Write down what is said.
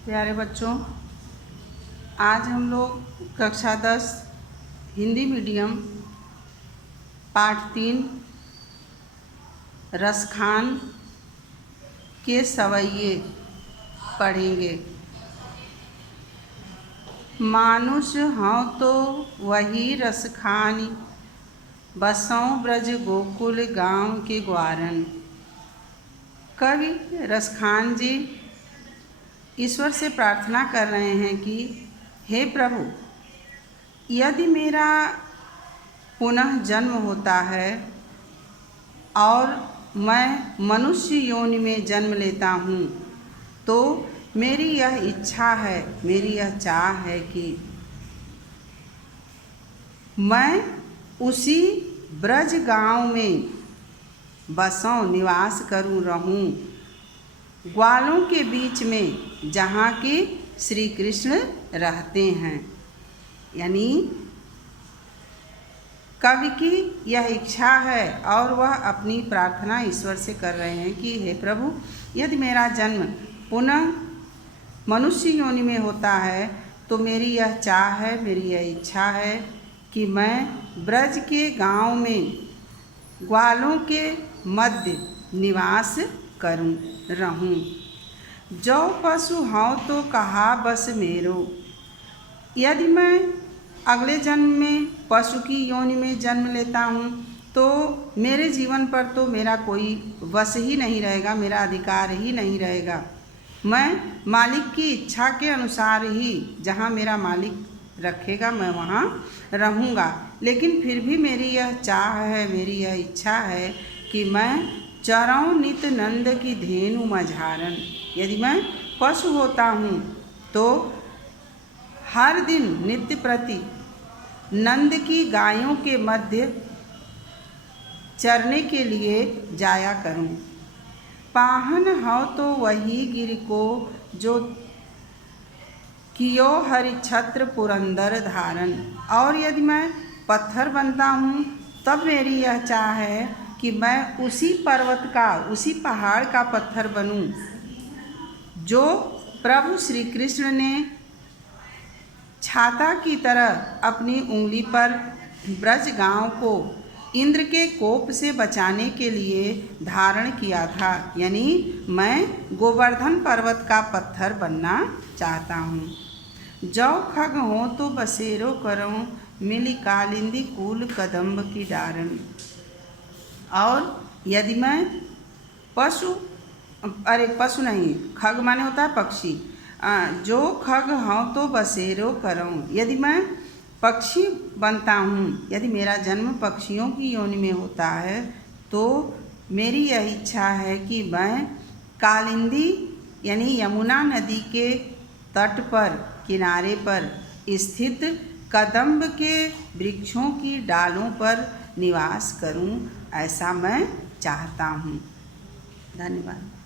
प्यारे बच्चों, आज हम लोग कक्षा 10 हिंदी मीडियम पाठ 3 रसखान के सवैये पढ़ेंगे। मानुष हौं तो वही रसखानी, बसों ब्रज गोकुल गांव के ग्वारन। कवि रसखान जी ईश्वर से प्रार्थना कर रहे हैं कि हे प्रभु, यदि मेरा पुनः जन्म होता है और मैं मनुष्य योनि में जन्म लेता हूँ तो मेरी यह इच्छा है, मेरी यह चाह है कि मैं उसी ब्रज गांव में बसों निवास करूं, रहूं, ग्वालों के बीच में जहाँ के श्री कृष्ण रहते हैं। यानी कवि की यह इच्छा है और वह अपनी प्रार्थना ईश्वर से कर रहे हैं कि हे प्रभु, यदि मेरा जन्म पुनः मनुष्य योनि में होता है तो मेरी यह चाह है, मेरी यह इच्छा है कि मैं ब्रज के गांव में ग्वालों के मध्य निवास करूं, रहूं। जो पशु हौं तो कहा बस मेरो, यदि मैं अगले जन्म में पशु की योनि में जन्म लेता हूँ तो मेरे जीवन पर तो मेरा कोई वश ही नहीं रहेगा, मेरा अधिकार ही नहीं रहेगा। मैं मालिक की इच्छा के अनुसार ही जहाँ मेरा मालिक रखेगा मैं वहाँ रहूँगा। लेकिन फिर भी मेरी यह चाह है, मेरी यह इच्छा है कि मैं चरऊँ नित नंद की धेनु मझारन। यदि मैं पशु होता हूँ तो हर दिन नित्य प्रति नंद की गायों के मध्य चरने के लिए जाया करूं। पाहन हो तो वही गिर को जो कियो हरि छत्र पुरंदर धारण। और यदि मैं पत्थर बनता हूँ तब मेरी यह चाह है कि मैं उसी पर्वत का, उसी पहाड़ का पत्थर बनूं जो प्रभु श्री कृष्ण ने छाता की तरह अपनी उंगली पर ब्रज गांव को इंद्र के कोप से बचाने के लिए धारण किया था। यानी मैं गोवर्धन पर्वत का पत्थर बनना चाहता हूँ। जौ खग हो तो बसेरो करऊँ, मिली कालिंदी कूल कदम्ब की डारन। और यदि मैं पशु नहीं, खग माने होता है पक्षी। जो खग हों तो बसेरो करऊँ, यदि मैं पक्षी बनता हूँ, यदि मेरा जन्म पक्षियों की योनि में होता है तो मेरी यह इच्छा है कि मैं कालिंदी यानी यमुना नदी के तट पर, किनारे पर स्थित कदम्ब के वृक्षों की डालों पर निवास करूं, ऐसा मैं चाहता हूं। धन्यवाद।